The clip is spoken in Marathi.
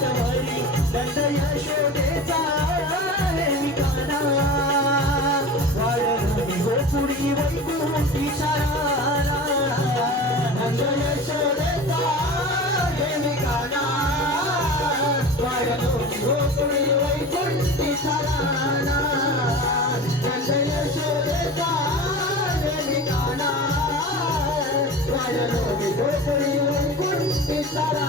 सवारी नंद यशोदेचा काना वाढली गोपुरी वैकुंठी सारा नंद यशोदेचा काना वाढली गोपुरी वैकुंठी सारा नंद यशोदेचा काना वाढली गोपुरी वैकुंठी सारा